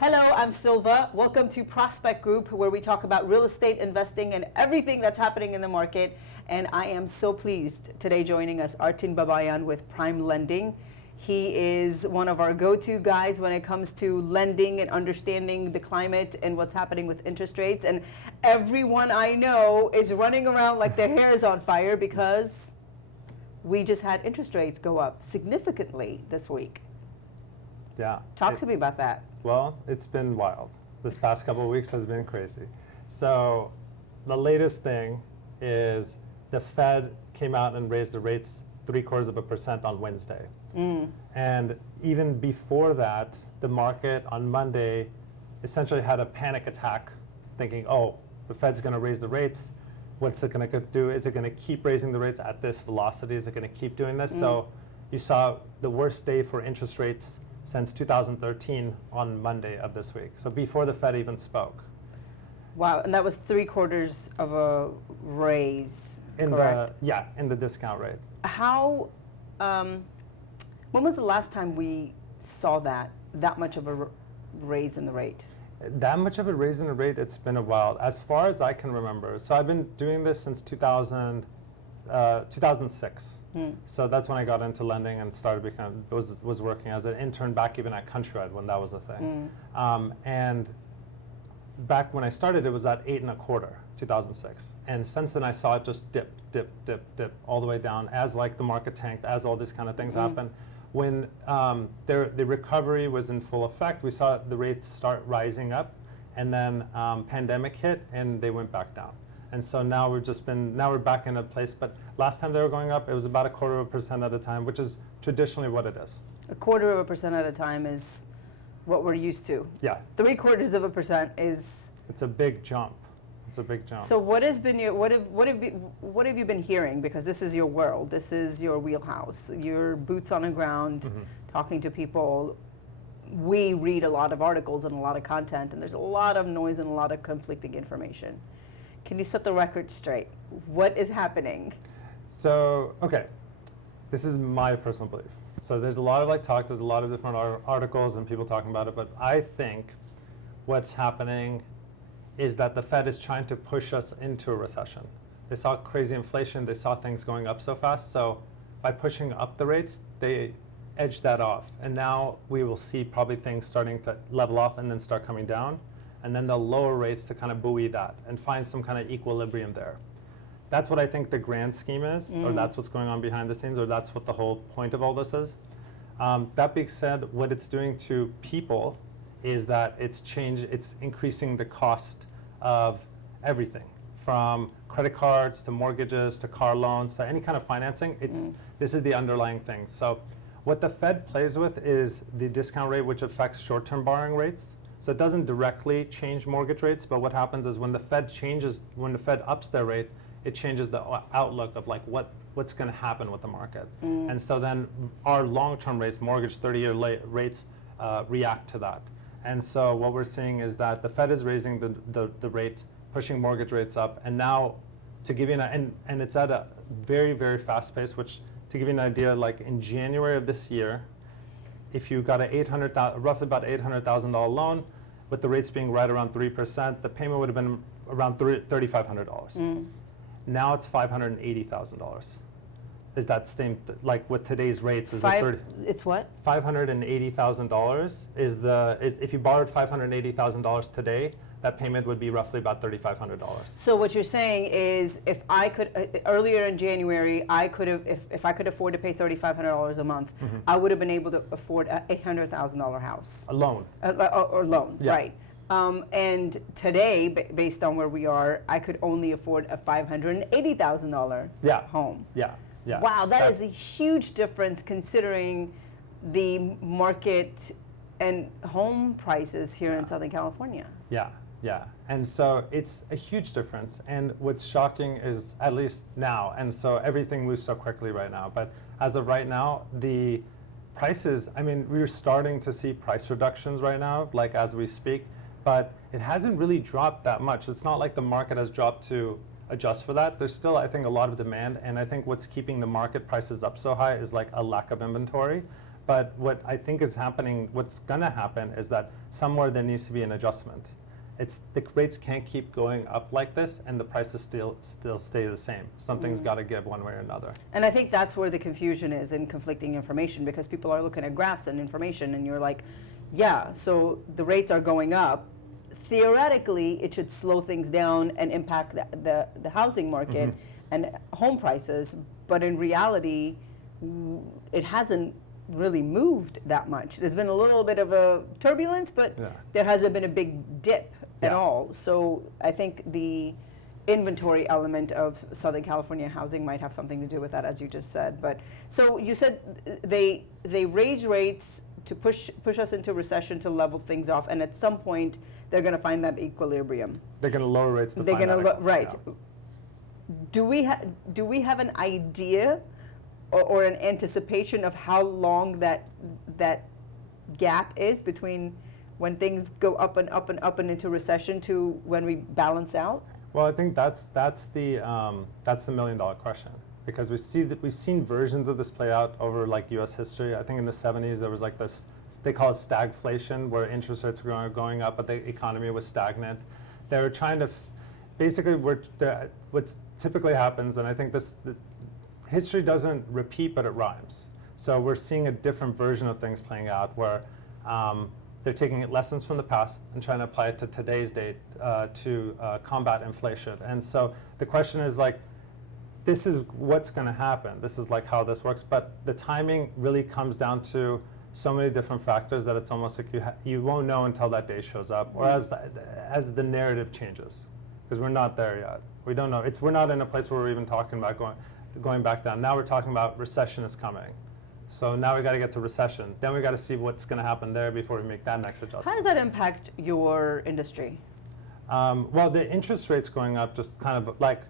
Hello, I'm Silva. Welcome to Prospect Group, where we talk about real estate investing and everything that's happening in the market. And I am so pleased today joining us, Artin Babayan with PrimeLending. He is one of our go-to guys when it comes to lending and understanding the climate and what's happening with interest rates. And everyone I know is running around like their hair is on fire because we just had interest rates go up significantly this week. Yeah. Talk to me about that. Well, it's been wild. This past couple of weeks has been crazy. So the latest thing is the Fed came out and raised the rates 0.75% on Wednesday. And even before that, the market on Monday essentially had a panic attack thinking, oh, the Fed's going to raise the rates. What's it going to do? Is it going to keep raising the rates at this velocity? Is it going to keep doing this? So you saw the worst day for interest rates since 2013 on Monday of this week. So before the Fed even spoke. Wow, and that was 3/4 of a raise, correct? In the discount rate. How, when was the last time we saw that much of a raise in the rate? That much of a raise in the rate, it's been a while. As far as I can remember, so I've been doing this since 2006. So that's when I got into lending and started was working as an intern back even at Countrywide when that was a thing. And back when I started, it was at 8.25, 2006. And since then I saw it just dip all the way down as like the market tanked, as all these kind of things happened. When the recovery was in full effect, we saw the rates start rising up, and then pandemic hit and they went back down. And so now we're back in a place, but last time they were going up, it was about 0.25% at a time, which is traditionally what it is. 0.25% at a time is what we're used to. Yeah. 0.75% is. It's a big jump. It's a big jump. So what has been what have you been hearing? Because this is your world, this is your wheelhouse, your boots on the ground, talking to people. We read a lot of articles and a lot of content, and there's a lot of noise and a lot of conflicting information. Can you set the record straight? What is happening? So, okay, this is my personal belief. So there's a lot of talk, there's a lot of different articles and people talking about it, but I think what's happening is that the Fed is trying to push us into a recession. They saw crazy inflation, they saw things going up so fast, so by pushing up the rates, they edged that off. And now we will see probably things starting to level off and then start coming down. And then they'll lower rates to kind of buoy that and find some kind of equilibrium there. That's what I think the grand scheme is, or that's what's going on behind the scenes, or that's what the whole point of all this is. That being said, what it's doing to people is that it's increasing the cost of everything, from credit cards to mortgages to car loans to any kind of financing. This is the underlying thing. So what the Fed plays with is the discount rate, which affects short-term borrowing rates. So it doesn't directly change mortgage rates, but what happens is when the Fed ups their rate, it changes the outlook of what's going to happen with the market. And so then our long-term rates, mortgage 30-year rates, react to that. And so what we're seeing is that the Fed is raising the rate, pushing mortgage rates up, and now to give you and it's at a very, very fast pace, which to give you an idea, like in January of this year, if you got roughly about $800,000 loan, with the rates being right around 3%, the payment would have been around $3,500. Now it's $580,000. Is that same, like with today's rates? It's what? $580,000 if you borrowed $580,000 today, that payment would be roughly about $3,500. So what you're saying is, if I could earlier in January, I could have, if I could afford to pay $3,500 a month, I would have been able to afford an $800,000 house. A loan. Or loan, yeah. Right? And today, based on where we are, I could only afford a $580,000 home. Yeah. Yeah. Wow, that is a huge difference considering the market and home prices here in Southern California. Yeah, and so it's a huge difference. And what's shocking is, at least now, and so everything moves so quickly right now, but as of right now, the prices, I mean, we're starting to see price reductions right now, like as we speak, but it hasn't really dropped that much. It's not like the market has dropped to adjust for that. There's still, I think, a lot of demand, and I think what's keeping the market prices up so high is like a lack of inventory. But what I think is happening, what's going to happen is that somewhere there needs to be an adjustment. The rates can't keep going up like this and the prices still stay the same. Something's got to give one way or another. And I think that's where the confusion is in conflicting information, because people are looking at graphs and information and you're like, yeah, so the rates are going up. Theoretically, it should slow things down and impact the housing market and home prices, but in reality, it hasn't really moved that much. There's been a little bit of a turbulence, but there hasn't been a big dip at all. So I think the inventory element of Southern California housing might have something to do with that, as you just said. But so you said they raise rates to push us into recession to level things off, and at some point they're going to find that equilibrium. They're going to lower rates to they're find going that to right. Yeah. Do we have an idea or an anticipation of how long that gap is between when things go up and up and up and into recession to when we balance out? Well, I think that's the $1 million question, because we've seen versions of this play out over like U.S. history. I think in the 70s there was like this, they call it stagflation, where interest rates were going up but the economy was stagnant. They were trying to basically what typically happens, and I think history doesn't repeat but it rhymes. So we're seeing a different version of things playing out where they're taking lessons from the past and trying to apply it to today's date to combat inflation. And so the question is like, this is what's going to happen. This is like how this works. But the timing really comes down to so many different factors that it's almost like you won't know until that day shows up, or as the narrative changes, because we're not there yet. We don't know. We're not in a place where we're even talking about going back down. Now we're talking about recession is coming. So now we got to get to recession. Then we got to see what's going to happen there before we make that next adjustment. How does that impact your industry? Well, the interest rates going up just kind of like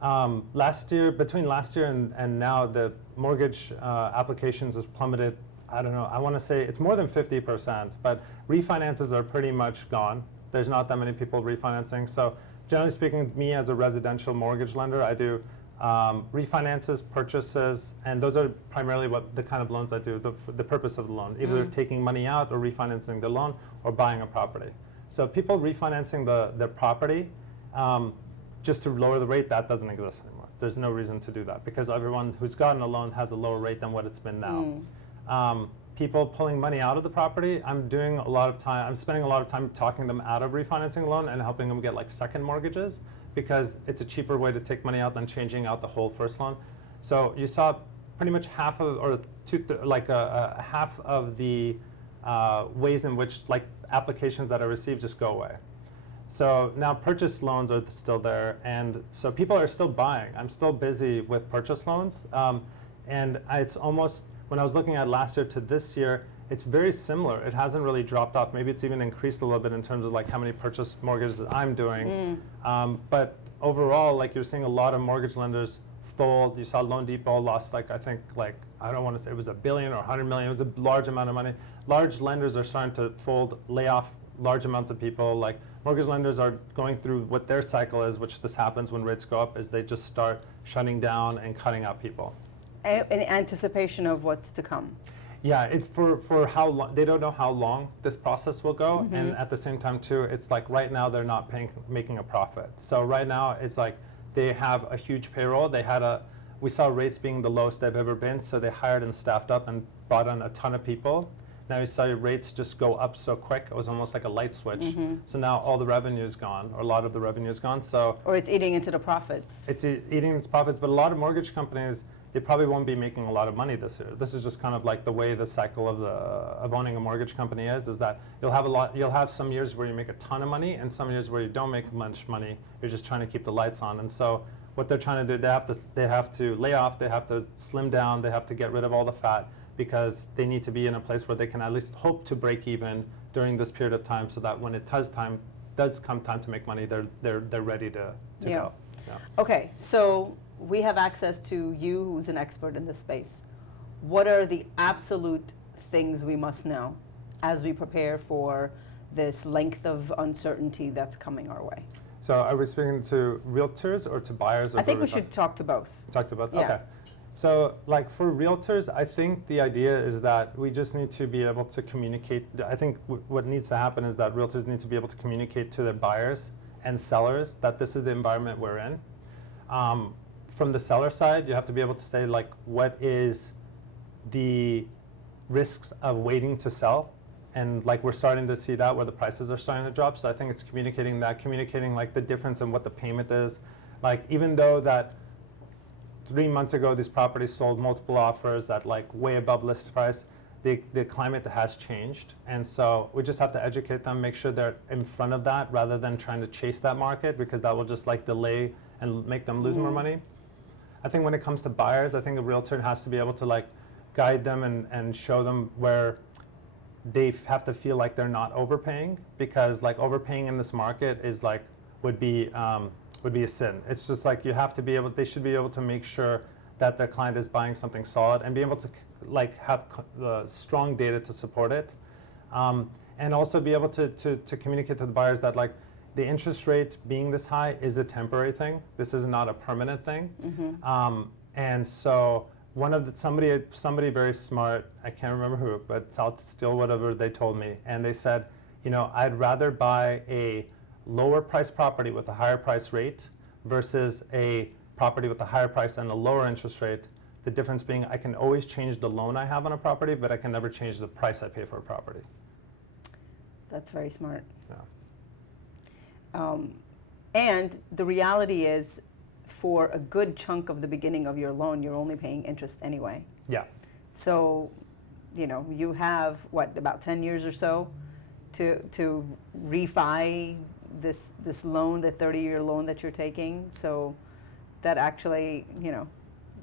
between last year and now, the mortgage applications has plummeted. I don't know, I want to say it's more than 50%, but refinances are pretty much gone. There's not that many people refinancing. So generally speaking, me as a residential mortgage lender, I do refinances, purchases, and those are primarily what the kind of loans I do, the purpose of the loan, either taking money out or refinancing the loan or buying a property. So people refinancing their property just to lower the rate, that doesn't exist anymore. There's no reason to do that, because everyone who's gotten a loan has a lower rate than what it's been now. People pulling money out of the property, I'm spending a lot of time talking them out of refinancing a loan and helping them get like second mortgages, because it's a cheaper way to take money out than changing out the whole first loan. So you saw pretty much half of, or half of the ways in which like applications that are received just go away. So now purchase loans are still there, and so people are still buying. I'm still busy with purchase loans, and it's almost, when I was looking at last year to this year, it's very similar. It hasn't really dropped off. Maybe it's even increased a little bit in terms of like how many purchase mortgages I'm doing. But overall, like you're seeing a lot of mortgage lenders fold. You saw Loan Depot lost like, I think like, I don't want to say it was $1 billion or $100 million. It was a large amount of money. Large lenders are starting to fold, lay off large amounts of people. Like mortgage lenders are going through what their cycle is, which this happens when rates go up, is they just start shutting down and cutting out people. In anticipation of what's to come. Yeah, it's for how long, they don't know how long this process will go, and at the same time too, it's like right now they're not making a profit. So right now it's like they have a huge payroll. We saw rates being the lowest they've ever been, so they hired and staffed up and brought on a ton of people. Now you saw rates just go up so quick, it was almost like a light switch. So now all the revenue is gone, or a lot of the revenue is gone. So or it's eating into the profits. It's eating its profits, but a lot of mortgage companies, they probably won't be making a lot of money this year. This is just kind of like the way the cycle of owning a mortgage company is that you'll have some years where you make a ton of money and some years where you don't make much money. You're just trying to keep the lights on. And so what they're trying to do, they have to lay off, they have to slim down, they have to get rid of all the fat, because they need to be in a place where they can at least hope to break even during this period of time, so that when it does come time to make money, they're ready to go. Yeah. Okay, so we have access to you, who's an expert in this space. What are the absolute things we must know as we prepare for this length of uncertainty that's coming our way? So are we speaking to realtors or to buyers? I think we should talk to both. Talk to both? Yeah. Okay. So like for realtors, I think the idea is that we just need to be able to communicate. I think what needs to happen is that realtors need to be able to communicate to their buyers and sellers that this is the environment we're in. From the seller side, you have to be able to say like, what is the risks of waiting to sell? And like we're starting to see that where the prices are starting to drop. So I think it's communicating like the difference in what the payment is. Like even though that 3 months ago these properties sold multiple offers at like way above list price, the climate has changed. And so we just have to educate them, make sure they're in front of that rather than trying to chase that market, because that will just like delay and make them lose more money. I think when it comes to buyers, I think a realtor has to be able to like guide them and show them where they have to feel like they're not overpaying, because like overpaying in this market is like would be a sin. It's just like you have to be able, they should be able to make sure that their client is buying something solid and be able to like have strong data to support it, and also be able to communicate to the buyers that like the interest rate being this high is a temporary thing. This is not a permanent thing. And so somebody very smart, I can't remember who, but I'll steal whatever they told me, and they said, you know, I'd rather buy a lower price property with a higher price rate versus a property with a higher price and a lower interest rate. The difference being I can always change the loan I have on a property, but I can never change the price I pay for a property. That's very smart. Yeah. And the reality is, for a good chunk of the beginning of your loan, you're only paying interest anyway. Yeah. So, you know, you have what, about 10 years or so to refi this loan, the 30-year loan that you're taking. So that actually, you know,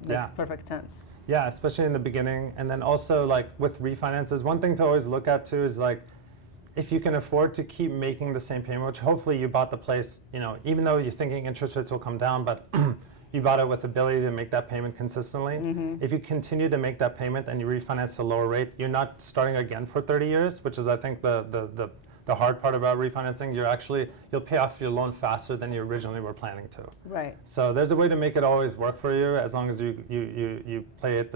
makes perfect sense. Yeah, especially in the beginning. And then also like with refinances, one thing to always look at too is like, if you can afford to keep making the same payment, which hopefully you bought the place, you know, even though you're thinking interest rates will come down, but you bought it with the ability to make that payment consistently. If you continue to make that payment and you refinance a lower rate, you're not starting again for 30 years, which is I think the hard part about refinancing. You'll pay off your loan faster than you originally were planning to. Right. So there's a way to make it always work for you as long as you play it.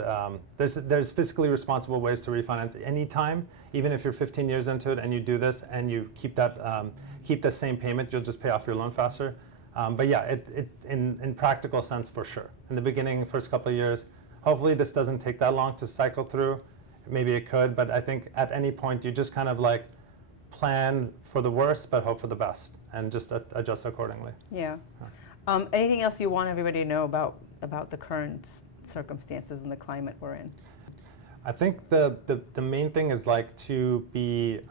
There's fiscally responsible ways to refinance anytime, even if you're 15 years into it and you do this and you keep the same payment, you'll just pay off your loan faster. But yeah, in practical sense for sure. In the beginning, first couple of years, hopefully this doesn't take that long to cycle through. Maybe it could, but I think at any point you just kind of like plan for the worst but hope for the best and just adjust accordingly. Yeah. Anything else you want everybody to know about the current circumstances and the climate we're in? I think the main thing is like to be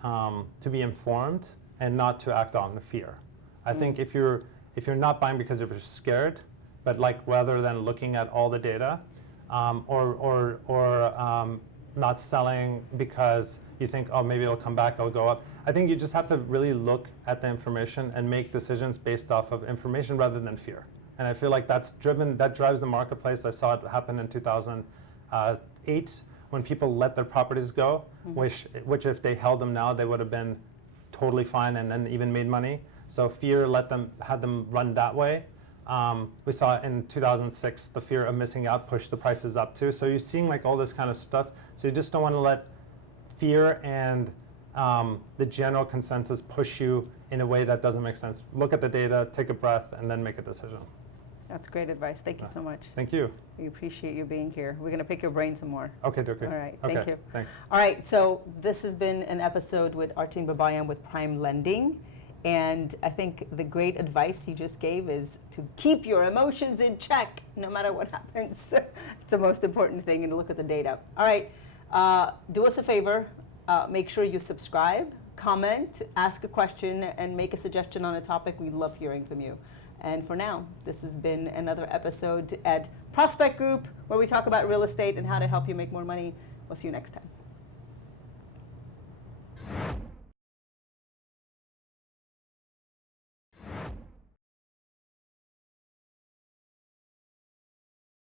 informed and not to act on the fear. I think if you're not buying because you're scared, but like rather than looking at all the data, or not selling because you think, oh, maybe it'll come back, it'll go up. I think you just have to really look at the information and make decisions based off of information rather than fear. And I feel like that drives the marketplace. I saw it happen in 2008 when people let their properties go, which if they held them now, they would have been totally fine and then even made money. So fear had them run that way. We saw in 2006, the fear of missing out pushed the prices up too. So you're seeing like all this kind of stuff. So you just don't want to let fear and the general consensus push you in a way that doesn't make sense. Look at the data, take a breath, and then make a decision. That's great advice. Thank you so much. Thank you. We appreciate you being here. We're going to pick your brain some more. Okay. All right. Thank you. Thanks. All right. So this has been an episode with Artin Babayan with PrimeLending. And I think the great advice you just gave is to keep your emotions in check no matter what happens. It's the most important thing, and to look at the data. All right. Do us a favor. Make sure you subscribe, comment, ask a question, and make a suggestion on a topic. We love hearing from you. And for now, this has been another episode at Prospect Group, where we talk about real estate and how to help you make more money. We'll see you next time.